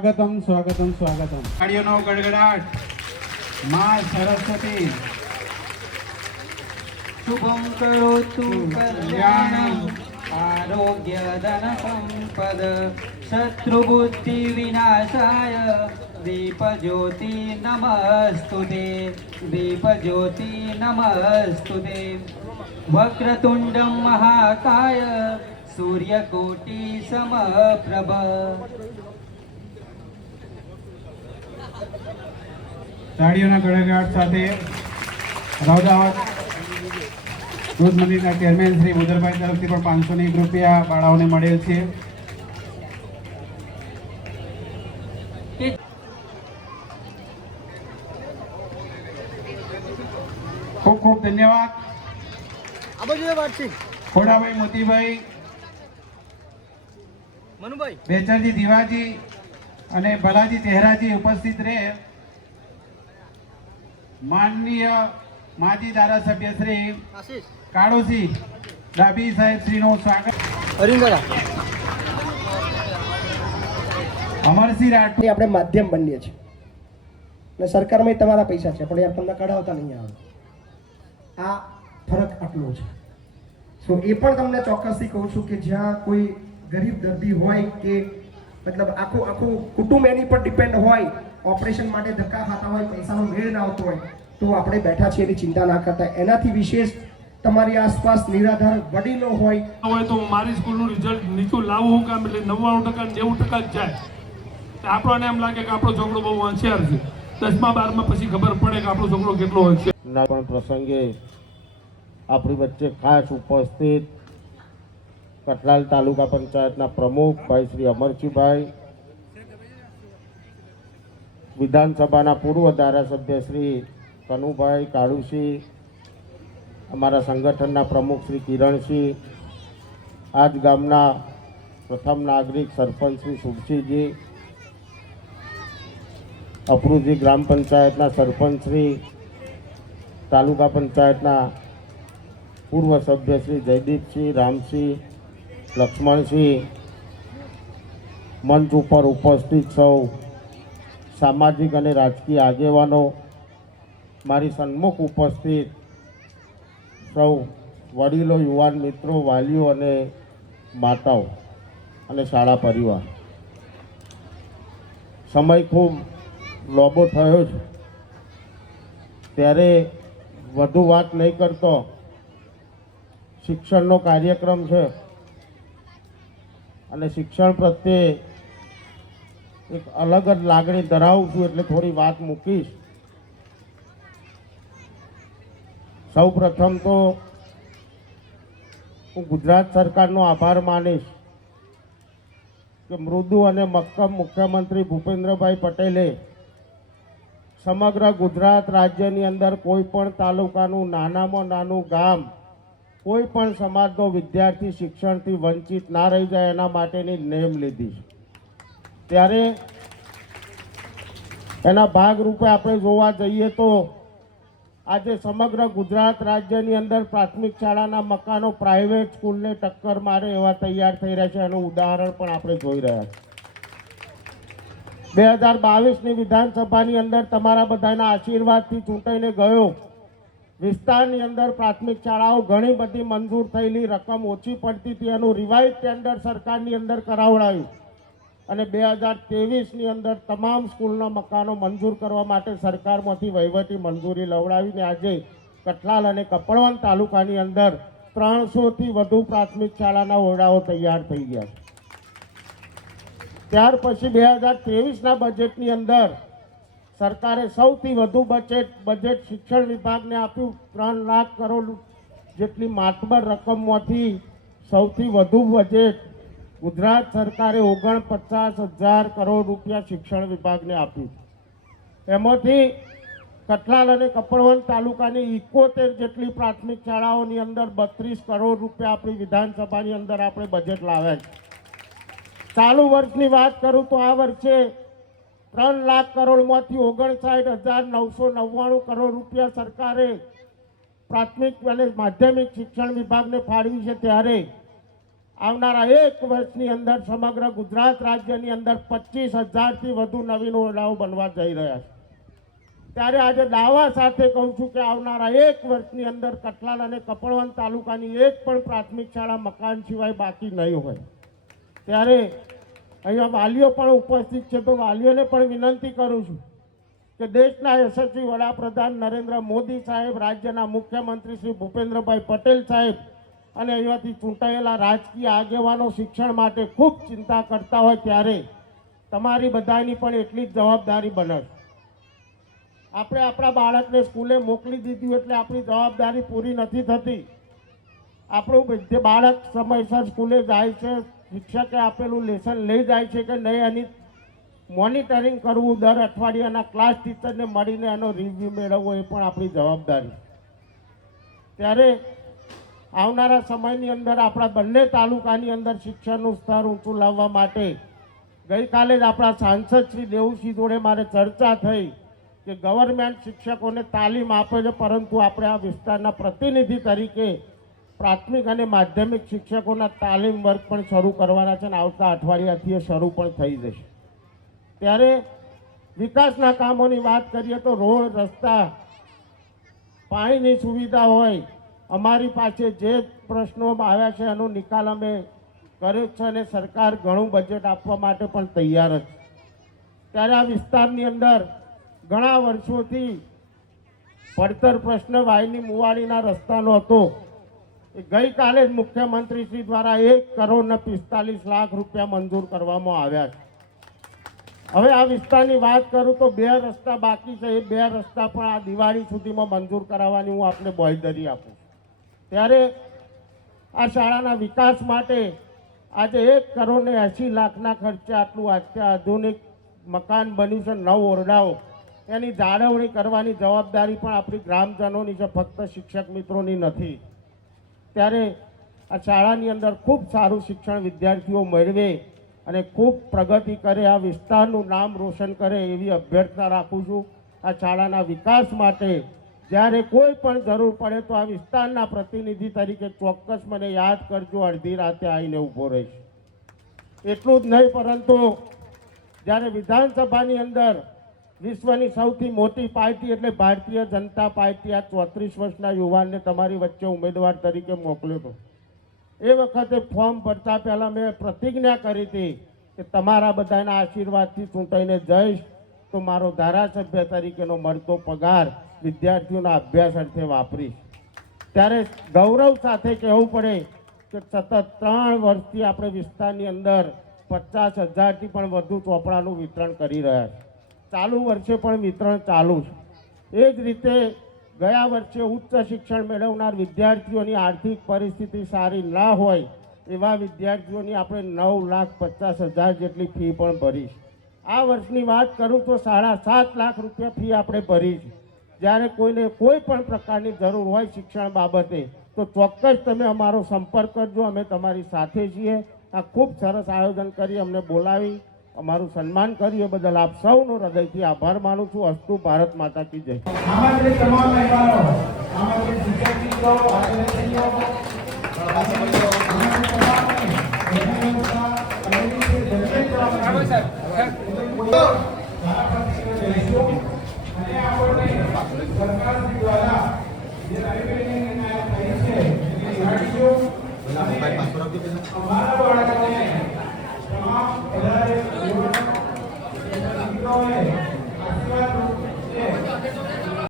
स्वागतम स्वागतम स्वागतम। ताड़ीओनो गड़गड़ाट। मां सरस्वती शुभं करोतु कल्याणं आरोग्य धन संपद शत्रुबुद्धि विनाशाय दीपज्योति नमस्तुते दीपज्योति नमस्तुते वक्रतुण्डं महाकाय सूर्यकोटि समप्रभ। ताड़ीओना गड़गड़ाट साथे रावदावत दूध मंदिરના ચેરમેન શ્રી બુધરભાઈ તરફથી પણ 501 રૂપિયા બાળાઓને મળેલ છે। ખૂબ ખૂબ ધન્યવાદ। ખોડાભાઈ મોતીભાઈ મનુભાઈ બેચરજી દીવાજી અને ભલાજી ચહેરાજી ઉપસ્થિત રહે। માનનીય માજી ધારાસભ્ય શ્રી આશીષ કાળોસી ડાબી સાહેબ શ્રીનું સ્વાગત। અરિંગરા અમરસિંહ રાઠોડ આપણે માધ્યમ બનીએ છીએ અને સરકારમાં તમારા પૈસા છે પણ યાર તમને કઢાવતા નહીં આવે। આ ફરક આટલો છે। સો એ પણ તમને ચોક્કસથી કહું છું કે જ્યાં કોઈ ગરીબ દર્દી હોય કે મતલબ આખું આખું કુટુંબ એની પર ડિપેન્ડ હોય, ઓપરેશન માટે ધક્કા ખાતા હોય, પૈસાનો મેળ ના આવતો હોય, તો આપણે બેઠા છીએ એની ચિંતા ના કરતા। એનાથી વિશેષ તમારી આસપાસ નિરાધાર વડીલો હોય તો મારી સ્કૂલનું રિઝલ્ટ નીચું લાવવું કામ એટલે 99% 90% જ જાય। આપણને એમ લાગે કે આપણો છોકરો બહુ હોશિયાર છે, 10મા 12મા પછી ખબર પડે કે આપણો છોકરો કેટલો હોશિયાર। ના પણ પ્રસંગે આપણી વચ્ચે ખાસ ઉપસ્થિત કઠલાલ તાલુકા પંચાયતના પ્રમુખ ભાઈ શ્રી અમરજીભાઈ, વિધાનસભાના પૂર્વ ધારાસભ્ય શ્રી કનુભાઈ કાળુસિંહ, અમારા સંગઠનના પ્રમુખ શ્રી કિરણસિંહ, આજ ગામના પ્રથમ નાગરિક સરપંચ શ્રી સુરસિંહજી, અપરુજી ગ્રામ પંચાયતના સરપંચ શ્રી, તાલુકા પંચાયતના પૂર્વ સભ્ય શ્રી જયદીપસિંહ, રામસિંહ, લક્ષ્મણસિંહ, મંચ ઉપર ઉપસ્થિત સૌ સામાજિક અને રાજકીય આગેવાનો, મારી સન્મુખ ઉપસ્થિત સૌ વડીલો, યુવાન મિત્રો, વાલીઓ અને માતાઓ અને શાળા પરિવાર, સમય ખૂબ લોબો થયો છે ત્યારે વધુ વાત નહીં કરતો, શિક્ષણનો કાર્યક્રમ છે અને શિક્ષણ પ્રત્યે એક અલગ જ લાગણી ધરાવું છું એટલે થોડી વાત મૂકીશ। સૌ પ્રથમ તો હું ગુજરાત સરકારનો આભાર માનીશ કે મૃદુ અને મક્કમ મુખ્યમંત્રી ભૂપેન્દ્રભાઈ પટેલે સમગ્ર ગુજરાત રાજ્યની અંદર કોઈ પણ તાલુકાનું નાનામાં નાનું ગામ, કોઈ પણ સમાજનો વિદ્યાર્થી શિક્ષણથી વંચિત ના રહી જાય એના માટેની નેમ લીધી છે। ત્યારે એના ભાગરૂપે આપણે જોવા જઈએ તો આજે સમગ્ર ગુજરાત રાજ્યની અંદર પ્રાથમિક શાળાના મકાનો પ્રાઇવેટ સ્કૂલને ટક્કર મારે એવા તૈયાર થઈ રહ્યા છે। એનું ઉદાહરણ પણ આપણે જોઈ રહ્યા છીએ। 2022ની વિધાનસભાની અંદર તમારા બધાના આશીર્વાદથી ચૂંટાઈને ગયો વિસ્તારની અંદર પ્રાથમિક શાળાઓ ઘણી બધી મંજૂર થયેલી, રકમ ઓછી પડતી હતી, એનું રિવાઇઝ ટેન્ડર સરકારની અંદર કરાવડાયું અને 2023ની અંદર તમામ સ્કૂલના મકાનો મંજૂર કરવા માટે સરકારમાંથી વહીવટી મંજૂરી લવડાવીને આજે કઠલાલ અને કપડવંત તાલુકાની અંદર 300થી વધુ પ્રાથમિક શાળાના ઓરડાઓ તૈયાર થઈ ગયા છે। ત્યાર પછી 2023ના બજેટની અંદર સરકારે સૌથી વધુ બજેટ શિક્ષણ વિભાગને આપ્યું। 3 લાખ કરોડ જેટલી માતબર રકમમાંથી સૌથી વધુ બજેટ ગુજરાત સરકારે 49,000 કરોડ રૂપિયા શિક્ષણ વિભાગને આપ્યું। એમાંથી કઠલાલ અને કપડવંત તાલુકાની 71 જેટલી પ્રાથમિક શાળાઓની અંદર 32 કરોડ રૂપિયા આપણી વિધાનસભાની અંદર આપણે બજેટ લાવ્યા છે। ચાલુ વર્ષની વાત કરું તો આ વર્ષે 3 લાખ કરોડમાંથી 59,999 કરોડ રૂપિયા સરકારે પ્રાથમિક અને માધ્યમિક શિક્ષણ વિભાગને ફાળવી છે। ત્યારે આવનારા 1 વર્ષની અંદર સમગ્ર ગુજરાત રાજ્યની અંદર 25,000થી વધુ નવીન ઓરડાઓ બનવા જઈ રહ્યા છે। ત્યારે આજે દાવા સાથે કહું છું કે આવનારા 1 વર્ષની અંદર કઠલાલ અને કપડવંત તાલુકાની એક પણ પ્રાથમિક શાળા મકાન સિવાય બાકી નહીં હોય। ત્યારે અહીંયા વાલીઓ પણ ઉપસ્થિત છે, તો વાલીઓને પણ વિનંતી કરું છું કે દેશના યશસ્વી વડાપ્રધાન નરેન્દ્ર મોદી સાહેબ, રાજ્યના મુખ્યમંત્રી શ્રી ભૂપેન્દ્રભાઈ પટેલ સાહેબ અને અહીંયાથી ચૂંટાયેલા રાજકીય આગેવાનો શિક્ષણ માટે ખૂબ ચિંતા કરતા હોય ત્યારે તમારી બધાની પણ એટલી જ જવાબદારી બને છે। આપણે આપણા બાળકને સ્કૂલે મોકલી દીધું એટલે આપણી જવાબદારી પૂરી નથી થતી। આપણું જે બાળક સમયસર સ્કૂલે જાય છે, શિક્ષકે આપેલું લેસન લઈ જાય છે કે નહીં, એની મોનિટરિંગ કરવું, દર અઠવાડિયાના ક્લાસ ટીચરને મળીને એનો રિવ્યૂ મેળવવો એ પણ આપણી જવાબદારી। ત્યારે આવનારા સમયની અંદર આપણા બંને તાલુકાની અંદર શિક્ષણનું સ્તર ઊંચું લાવવા માટે ગઈકાલે જ આપણા સાંસદ શ્રી દેવુસિંહ જોડે મારે ચર્ચા થઈ કે ગવર્મેન્ટ શિક્ષકોને તાલીમ આપે છે, પરંતુ આપણે આ વિસ્તારના પ્રતિનિધિ તરીકે પ્રાથમિક અને માધ્યમિક શિક્ષકોના તાલીમ વર્ગ પણ શરૂ કરવાના છે અને આવતા અઠવાડિયાથી એ શરૂ પણ થઈ જશે। ત્યારે વિકાસના કામોની વાત કરીએ તો રોડ, રસ્તા, પાણીની સુવિધા હોય, અમારી પાસે જે પ્રશ્નો આવ્યા છે એનો નિકાલ અમે કર્યો છે અને સરકાર ઘણું બજેટ આપવા માટે પણ તૈયાર જ છે। ત્યારે આ વિસ્તારની અંદર ઘણા વર્ષોથી પડતર પ્રશ્ન વાયની મુવાડીના રસ્તાનો હતો। એ ગઈકાલે જ મુખ્યમંત્રી શ્રી દ્વારા 1,45,00,000 રૂપિયા મંજૂર કરવામાં આવ્યા છે। હવે આ વિસ્તારની વાત કરું તો 2 રસ્તા બાકી છે, એ 2 રસ્તા પણ આ દિવાળી સુધીમાં મંજૂર કરાવવાની હું આપને બાંયધરી આપું। ત્યારે આ શાળાના વિકાસ માટે આજે 1,80,00,000ના ખર્ચે આટલું અત્યાધુનિક મકાન બન્યું છે, 9 ઓરડાઓ, એની જાળવણી કરવાની જવાબદારી પણ આપણી ગ્રામજનોની છે, ફક્ત શિક્ષક મિત્રોની નથી। ત્યારે આ શાળાની અંદર ખૂબ સારું શિક્ષણ વિદ્યાર્થીઓ મેળવે અને ખૂબ પ્રગતિ કરે, આ વિસ્તારનું નામ રોશન કરે એવી અભ્યર્થના રાખું છું। આ શાળાના વિકાસ માટે જ્યારે કોઈ પણ જરૂર પડે તો આ વિસ્તારના પ્રતિનિધિ તરીકે ચોક્કસ મને યાદ કરજો, અડધી રાતે આવીને ઊભો રહીશ। એટલું જ નહીં, પરંતુ જ્યારે વિધાનસભાની અંદર વિશ્વની સૌથી મોટી પાર્ટી એટલે ભારતીય જનતા પાર્ટી આ 34 વર્ષના યુવાનને તમારી વચ્ચે ઉમેદવાર તરીકે મોકલ્યો હતો, એ વખતે ફોર્મ ભરતા પહેલાં મેં પ્રતિજ્ઞા કરી હતી કે તમારા બધાના આશીર્વાદથી ચૂંટાઈને જઈશ તો મારો ધારાસભ્ય તરીકેનો મળતો પગાર વિદ્યાર્થીઓના અભ્યાસ અર્થે વાપરીશ। ત્યારે ગૌરવ સાથે કહેવું પડે કે સતત 3 વર્ષથી આપણે વિસ્તારની અંદર 50,000થી પણ વધુ ચોપડાનું વિતરણ કરી રહ્યા છીએ। ચાલુ વર્ષે પણ વિતરણ ચાલુ છે। એ જ રીતે ગયા વર્ષે ઉચ્ચ શિક્ષણ મેળવનાર વિદ્યાર્થીઓની આર્થિક પરિસ્થિતિ સારી ના હોય એવા વિદ્યાર્થીઓની આપણે 9,50,000 જેટલી ફી પણ ભરી છે। આ વર્ષની વાત કરું તો 7.5 લાખ રૂપિયા ફી આપણે ભરી છે। જ્યારે કોઈને કોઈ પણ પ્રકારની જરૂર હોય શિક્ષણ બાબતે તો ચોક્કસ તમે અમારો સંપર્ક કરજો, અમે તમારી સાથે છીએ। આ ખૂબ સરસ આયોજન કરી અમને બોલાવી અમારું સન્માન કર્યું એ બદલ આપ સૌનો હૃદયથી આભાર માનું છું। અસ્તુ, ભારત માતા કી જય। આમંત્રિત તમામ મહેમાનો, આમંત્રિત શિક્ષક મિત્રો, આચાર્યશ્રીઓ, આશીર્વાદ